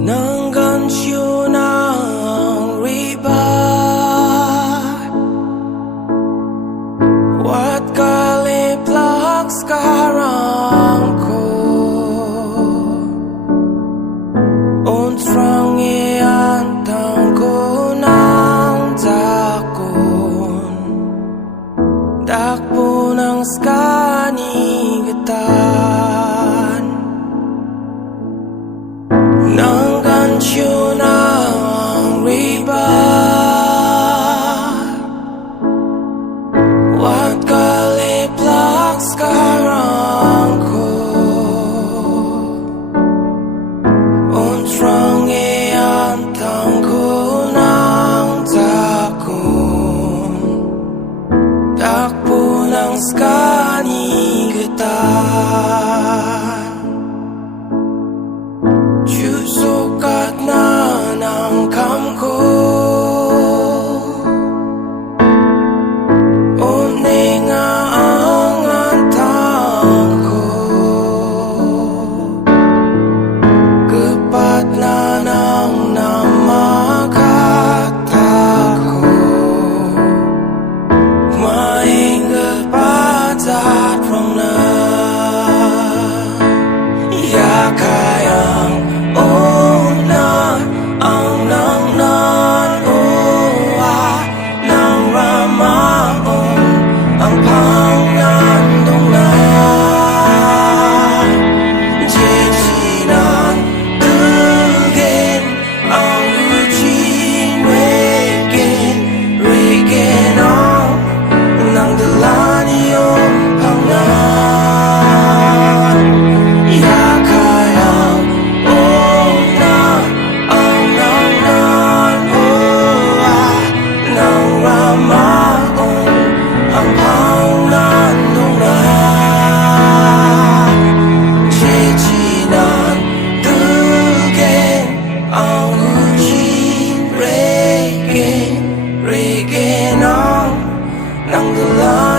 ng gansyo ng riba. What kaliplak sekarang ko untrang iantang ko ng dakon dakpo ng skanigatan ng gansyo ng riba. What kaliplak sekarang ko untrang iantang ko ng dakon dakpo ng skanigatan. Sukat na ng kamko une nga ang antang ko kapat na ng namakatako mainggal patat from na ya kayang reggae ng dala.